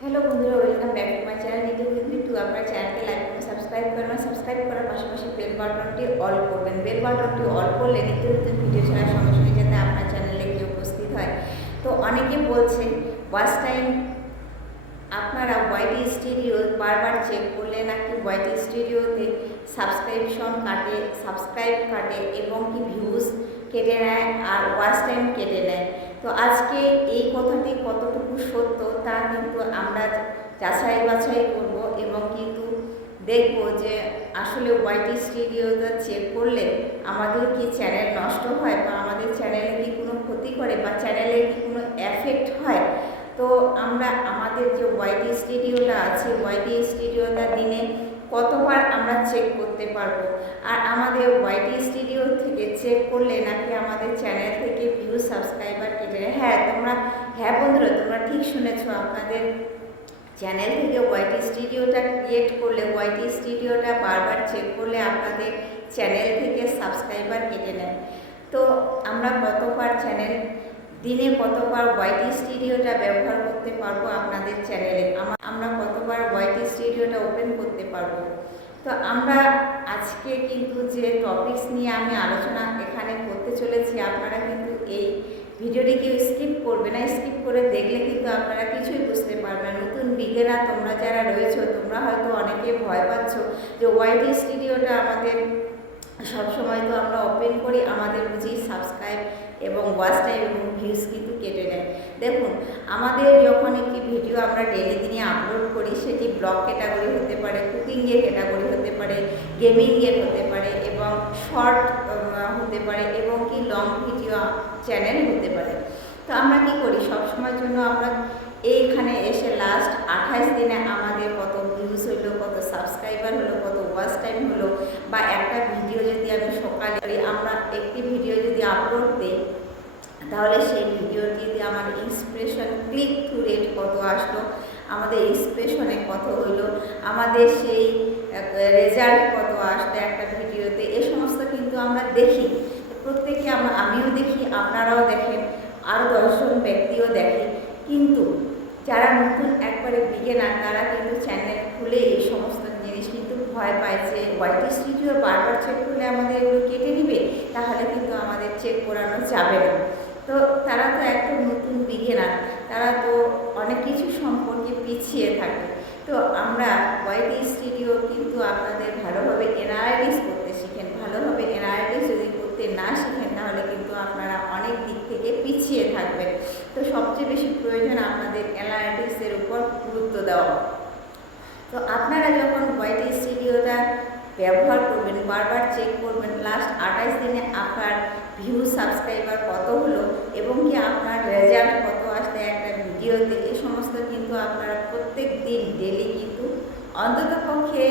Hello বন্ধুরা, welcome back to my channel Nitu with Mitu. আপনার চ্যানেলকে লাইক করুন, সাবস্ক্রাইব করবেন। সাবস্ক্রাইব করার পাশাপাশি বেল বাটনটি অল করবেন। বেল বাটনটি অল করলে নিত্য নতুন ভিডিও ছাড়ার সঙ্গে সঙ্গে যাতে আপনার চ্যানেলে গিয়ে উপস্থিত হয়। তো অনেকে বলছে ওয়াচ টাইম আপনারা ওয়াইটি স্টুডিও বারবার চেক করলে নাকি ওয়াইটি স্টুডিওতে সাবস্ক্রাইব কাটে এবং কি ভিউজ কেটে নেয় আর ওয়াচ টাইম কেটে নেয়। তো আজকে এই কথাটি কতটুকু সত্য তা কিন্তু আমরা যাচাই বাছাই করব এবং কিন্তু দেখব যে আসলে ওয়াইটি স্টুডিওটা চেক করলে আমাদের কি চ্যানেল নষ্ট হয় বা আমাদের চ্যানেলে কি কোনো ক্ষতি করে বা চ্যানেলে কি কোনো এফেক্ট হয়। তো আমরা আমাদের যে ওয়াইটি স্টুডিওটা আছে, ওয়াইটি স্টুডিওটা দিনে কতবার আমরা চেক করতে পারবো, আর আমাদের ওয়াইটি স্টুডিও থেকে চেক করলে নাকি আমাদের চ্যানেল থেকে ভিউ সাবস্ক্রাইবার কেটে নেয়। হ্যাঁ বন্ধুরা, তোমরা ঠিক শুনেছো। আপনাদের চ্যানেল থেকে ওয়াইটি স্টুডিওটা ক্রিয়েট করলে, ওয়াইটি স্টুডিওটা বারবার চেক করলে আপনাদের চ্যানেল থেকে সাবস্ক্রাইবার কেটে নেয়। তো আমরা দিনে কতবার ওয়াইটি স্টুডিওটা ব্যবহার করতে পারবো আপনাদের চ্যানেলে, আমরা কতবার ওয়াইটি স্টুডিওটা ওপেন করতে পারবো। তো আমরা আজকে কিন্তু যে টপিকস নিয়ে আমি আলোচনা এখানে করতে চলেছি, আপনারা কিন্তু এই ভিডিওটিকে স্কিপ করবে না। স্কিপ করে দেখলে কিন্তু আপনারা কিছুই বুঝতে পারবেন না। নতুন বিগিনার তোমরা যারা রয়েছো, তোমরা হয়তো অনেকে ভয় পাচ্ছ যে ওয়াইটি স্টুডিওটা আমাদের সবসময় তো আমরা ওপেন করি, আমাদের বুঝি সাবস্ক্রাইব এবং ওয়াচ টাইম এবং ভিউজ কিন্তু কেটে নেয়। দেখুন, আমাদের যখন একটি ভিডিও আমরা ডেলি দিনে আপলোড করি, সেটি ব্লগ ক্যাটাগরি হতে পারে, কুকিংয়ের ক্যাটাগরি হতে পারে, গেমিংয়ের হতে পারে এবং শর্ট হতে পারে এবং কি লং ভিডিও চ্যানেল হতে পারে। তো আমরা কি করি, সবসময়ের জন্য আমরা এইখানে এসে লাস্ট 28 দিনে আমাদের কত ভিউজ হলো, কত সাবস্ক্রাইবার হলো, কত ওয়াচ টাইম হলো, বা একটা ভিডিও যদি আমি সকালে আমরা একটি ভিডিও যদি আপলোড দিই, তাহলে সেই ভিডিওটি যদি আমার ইন্সপিরেশন ক্লিক থ্রু রেট কত আসলো, আমাদের ইন্সপিরেশনে কত হইলো, আমাদের সেই রেজাল্ট কত আসলো একটা ভিডিওতে, এ সমস্ত কিন্তু আমরা দেখি। প্রত্যেকে আমিও দেখি, আপনারাও দেখেন, আরও 10 জন ব্যক্তিও দেখে। কিন্তু যারা নতুন একবারে বিগিনার, তারা কিন্তু চ্যানেল খুলে এই সমস্ত জিনিস কিন্তু ভয় পায় যে ওয়াইটি স্টুডিও বারবার চেক করলে আমাদের এগুলো কেটে নিবে, তাহলে কিন্তু আমাদের চেক করানো যাবে না। তো তারা তো একদম নতুন বিগিনার, তারা তো অনেক কিছু সম্পর্কে পিছিয়ে থাকে। তো আমরা ওয়াইটি স্টুডিও কিন্তু আপনাদের ভালোভাবে এনালাইটিস করতে শিখেন। ভালোভাবে এনালাইটিস যদি করতে না শিখেন, তাহলে কিন্তু আপনারা অনেক দিক থেকে পিছিয়ে থাকবেন। তো সবচেয়ে বেশি প্রয়োজন আপনাদের অ্যানালাইটিক্সের উপর গুরুত্ব দেওয়া। তো আপনারা যখন ওয়াইটি স্টুডিওটা ব্যবহার করবেন, বারবার চেক করবেন লাস্ট 28 দিনে আপনার ভিউ সাবস্ক্রাইবার কত হলো এবং কি আপনার রেজাল্ট কত আসলে একটা ভিডিওতে, এই সমস্ত কিন্তু আপনারা প্রত্যেক দিন ডেলি কিন্তু অন্ততপক্ষে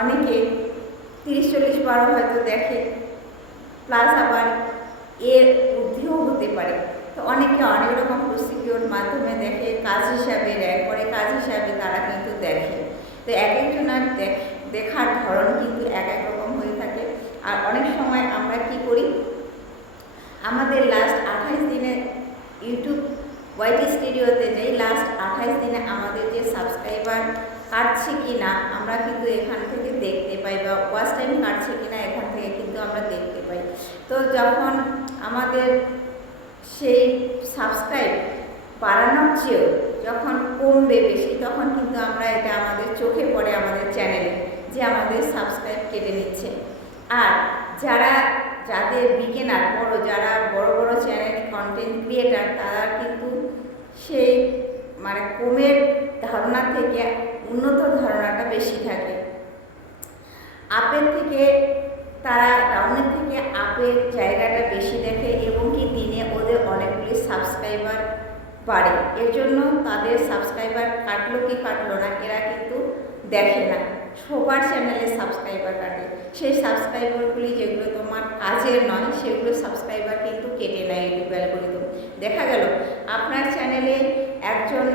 অনেকে 30-40 বারও হয়তো দেখে, প্লাস আবার এর ঊর্ধ্বেও হতে পারে। তো অনেকে অনেক রকম প্রসিকিউর মাধ্যমে দেখে, কাজ হিসাবে র্যাঙ্ক করে, কাজ হিসাবে তারা কিন্তু দেখে। তো এক একজনের দেখার ধরন কিন্তু এক এক রকম হয়ে থাকে। আর অনেক সময় আমরা কি করি, আমাদের লাস্ট 28 দিনে ইউটিউব ওয়াইটি স্টুডিওতে যাই, লাস্ট 28 দিনে আমাদের যে সাবস্ক্রাইবার কাটছে কি না আমরা কিন্তু এখান থেকে দেখতে পাই, বা ওয়াচ টাইম কাটছে কি না এখান থেকে কিন্তু আমরা দেখতে পাই। তো যখন আমাদের সেই সাবস্ক্রাইব বাড়ানোর চেয়েও যখন কমবে বেশি, তখন কিন্তু আমরা এটা আমাদের চোখে পড়ে আমাদের চ্যানেলে যে আমাদের সাবস্ক্রাইব কেটে নিচ্ছে। আর যাদের বিগিনার যারা বড় বড় চ্যানেল কন্টেন্ট ক্রিয়েটার, তারা কিন্তু সেই কমের ধারণা থেকে উন্নত ধারণাটা বেশি থাকে। আপের থেকে তারা ডাউনের থেকে আপের জায়গাটা বেশি দেখে এবং কি দিনে ওদের অনেকগুলি সাবস্ক্রাইবার বাড়ে। এর জন্য তাদের সাবস্ক্রাইবার কাটলো কি কাটলো না এরা কিন্তু দেখে না, সবার চ্যানেলে সাবস্ক্রাইবার কাটে। সেই সাবস্ক্রাইবারগুলি যেগুলো তোমার কাজের নয়, সেগুলো সাবস্ক্রাইবার কিন্তু কেটে নেয় ইউটিউব অ্যালগরিদম। দেখা গেল আপনার চ্যানেলে একজন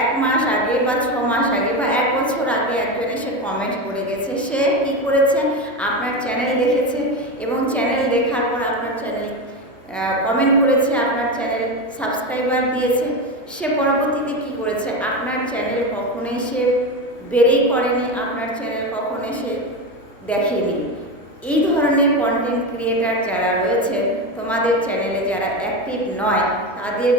1 মাস আগে বা 6 মাস আগে বা 1 বছর আগে একজন এসে কমেন্ট করে গেছে। সে কি করেছে, আপনার চ্যানেল দেখেছে এবং চ্যানেল দেখার পর আপনার চ্যানেল কমেন্ট করেছে, আপনার চ্যানেল সাবস্ক্রাইবার দিয়েছে। সে পরবর্তীতে কি করেছে, আপনার চ্যানেল কখনোই সে বেরেই করেনি, আপনার চ্যানেল কখনোই সে দেখেনি। এই ধরনের কন্টেন্ট ক্রিয়েটার যারা রয়েছে, তোমাদের চ্যানেলে যারা অ্যাক্টিভ নয়, তাদের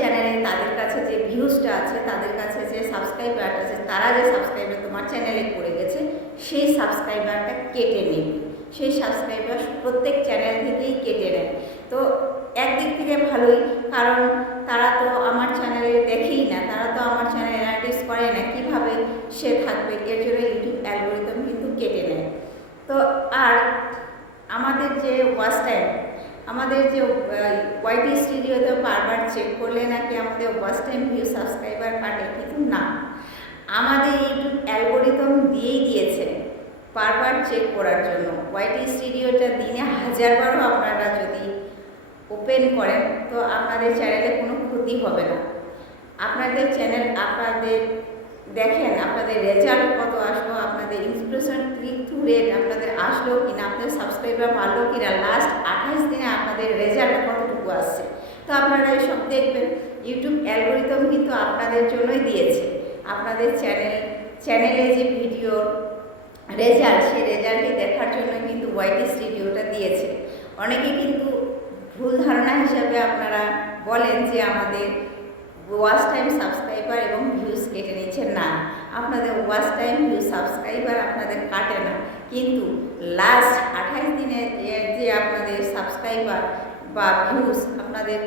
চ্যানেলে তাদের কাছে যে ভিউজটা আছে, তাদের কাছে যে সাবস্ক্রাইবার আছে, তারা যে সাবস্ক্রাইবার তোমার চ্যানেলে করে গেছে, সেই সাবস্ক্রাইবারটা কেটে নেবে। সেই সাবস্ক্রাইবার প্রত্যেক চ্যানেল থেকেই কেটে নেয়। তো একদিক থেকে ভালোই, কারণ তারা তো আমার চ্যানেলে দেখেই না, তারা তো আমার চ্যানেল অ্যানালাইসিস করে না, কীভাবে সে থাকবে, এর জন্য ইউটিউব অ্যালগোরিদম কিন্তু কেটে নেয়। তো আর আমাদের যে ওয়াচ টাইম, আমাদের যে ওয়াইটি স্টুডিওতে বারবার চেক করলে নাকি আমাদের ওয়াচ টাইম, ভিউ, সাবস্ক্রাইবার কাটে, কিন্তু না, আমাদের ইউটিউব অ্যালগোরিদম দিয়েই দিয়েছে বারবার চেক করার জন্য। ওয়াইটি স্টুডিওটা দিনে 1000 বারও আপনারা যদি ওপেন করেন, তো আপনাদের চ্যানেলে কোনো ক্ষতি হবে না। আপনাদের চ্যানেল, আপনাদের দেখেন আপনাদের রেজাল্ট কত আসলো, আপনাদের ইন্সপিরেশন ক্লিক থ্রু রেট আপনাদের আসলো কিনা, আপনাদের সাবস্ক্রাইবার বাড়লো কিনা, লাস্ট 28 দিনে আপনাদের রেজাল্ট কতটুকু আসছে, তো আপনারা এসব দেখবেন। ইউটিউব অ্যালগোরিদম কিন্তু আপনাদের জন্যই দিয়েছে। আপনাদের চ্যানেলে যে ভিডিও রেজাল্ট, সেই রেজাল্টটি দেখার জন্য কিন্তু ওয়াইটি স্টুডিওটা দিয়েছে। অনেকে কিন্তু ভুল ধারণা হিসাবে আপনারা বলেন যে আমাদের ওয়াচ টাইম, সাবস্ক্রাইবার এবং ভিউজ কেটে নিচ্ছে। না, আপনাদের ওয়াচ টাইম, ভিউজ, সাবস্ক্রাইবার আপনাদের কাটে না, কিন্তু লাস্ট 28 দিনে যে আপনাদের সাবস্ক্রাইবার বা ভিউজ, আপনাদের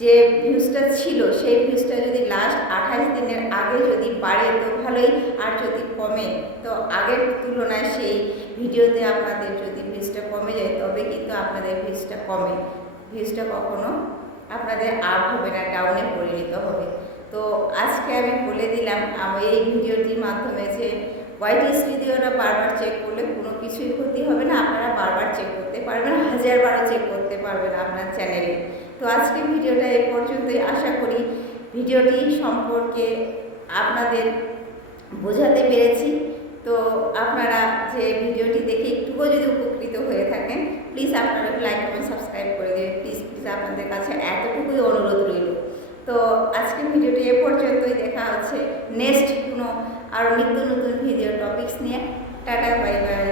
যে ভিউজটা ছিল, সেই ভিউজটা যদি লাস্ট 28 দিনের আগে যদি বাড়ে তো ভালোই, আর যদি কমে তো আগের তুলনায় সেই ভিডিওতে আপনাদের যদি ভিউজটা কমে যায়, তবে কিন্তু আপনাদের ভিউজটা কমে, ভিউজটা কখনো আপনাদের আপ হবে না, ডাউনে পরিণত হবে। তো আজকে আমি বলে দিলাম আমি এই ভিডিওটির মাধ্যমে যে ওয়াইটি স্টুডিওটা বারবার চেক করলে কোনো কিছুই ক্ষতি হবে না, আপনারা বারবার চেক করতে পারবেন, 1000 বারও চেক করতে পারবেন আপনার চ্যানেলে। তো আজকে ভিডিওটা এ পর্যন্তই। আশা করি ভিডিওটি সম্পর্কে আপনাদের বোঝাতে পেরেছি। তো আপনারা যে ভিডিওটি দেখে একটুও যদি উপকৃত হয়ে থাকেন, প্লিজ আপনারা লাইক, কমেন্ট, সাবস্ক্রাইব করে দেবেন। প্লিজ আপনাদের কাছে এতটুকুই অনুরোধ রইল। তো আজকে ভিডিওটি এ পর্যন্তই। দেখা হচ্ছে নেক্সট কোনো আরও নিত্য নতুন ভিডিও টপিকস নিয়ে। Tata, bye bye.